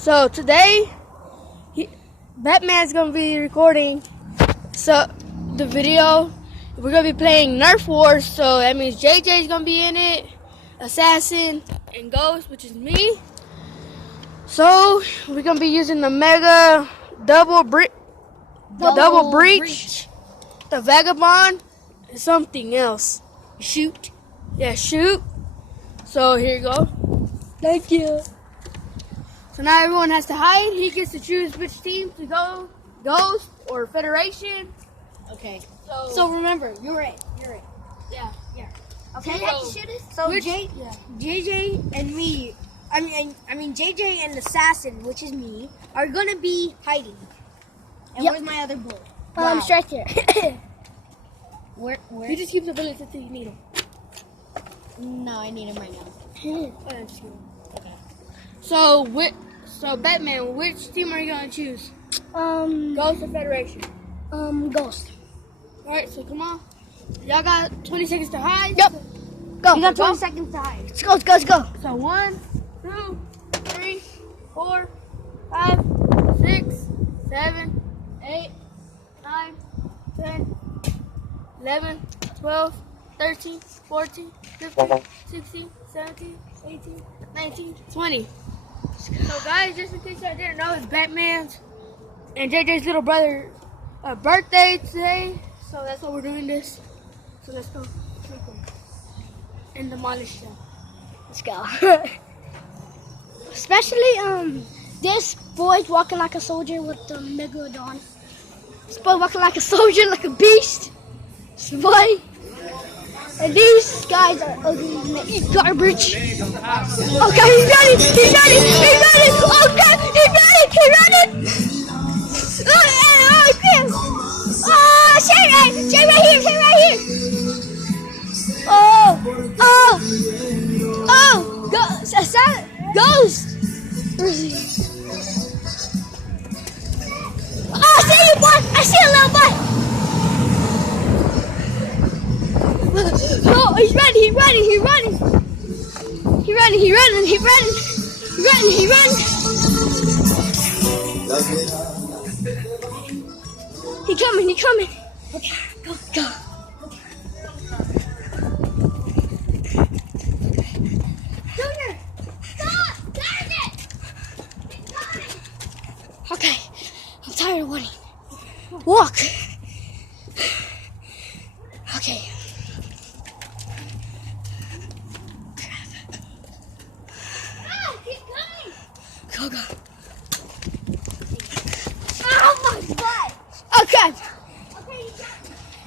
So today, Batman's gonna be recording the video. We're gonna be playing Nerf Wars, so that means JJ's gonna be in it, Assassin, and Ghost, which is me. So we're gonna be using the Mega Double Breach, the Vagabond, and something else. Shoot. Yeah, shoot. So here you go. Thank you. So now everyone has to hide. He gets to choose which team to go, Ghost or Federation. Okay. So remember, you're right. yeah. Okay. So JJ and me, I mean JJ and Assassin, which is me, are gonna be hiding. And where's my other bullet? It's right there. Where? You just keep the bullets until you need them. No, I need him right now. I'm just kidding. Okay. So Batman, which team are you gonna choose? Ghost or Federation? Ghost. All right, so come on. Y'all got 20 seconds to hide. Yep. Go. You got 20 seconds to hide. Let's go. So 1, 2, 3, 4, 5, 6, 7, 8, 9, 10, 11, 12, 13, 14, 15, 16, 17, 18, 19, 20. So guys, just in case y'all didn't know, it's Batman's and JJ's little brother's birthday today. So that's why we're doing this. So let's go take them and demolish them. Let's go. Especially this boy walking like a soldier with the Megalodon. This boy walking like a soldier, like a beast. This boy. And these guys are ugly and they eat garbage. Okay, he's running. Okay, he's running. Oh, stay right here. Ghost. Oh, I see you, boy. I see a little boy. Oh, he's running. He coming. Okay, go. Junior, stop! Damn it! He's coming! Okay, I'm tired of running. Walk. Okay. Go. Oh my God! Okay.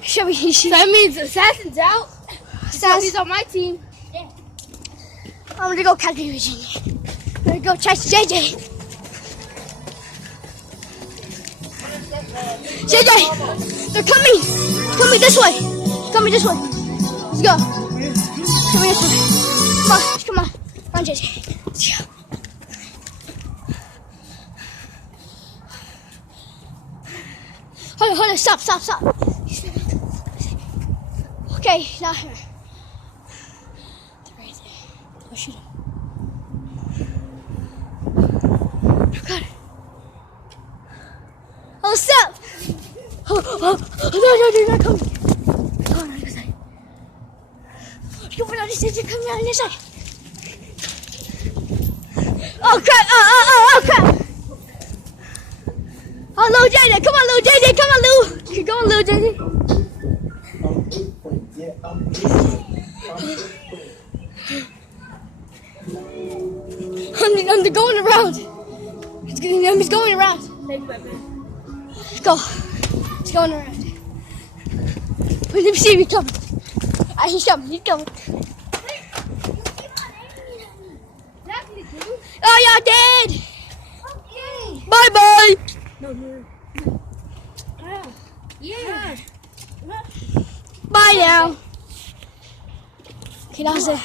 Should we? So that means Assassin's out. He's on my team. Yeah. I'm gonna go catch JJ. I'm gonna go chase JJ. JJ, they're coming. Coming this way. Let's go. Coming this way. Come on, JJ. Let's go. Hold on, stop. Okay, now here. They're right there. I'll shoot him. Got it. Oh, stop! No, they're not coming. Come on this side. Come on this side. Come on this side. Oh, crap! Oh, crap! Oh, little JJ, come on, little JJ, come on, little JJ. I'm going around. He's going around. Let's go. He's going around. Let me see if he's coming. He's coming. Oh, y'all dead. Okay. Bye. No. Yeah. Bye now. Okay, that was it.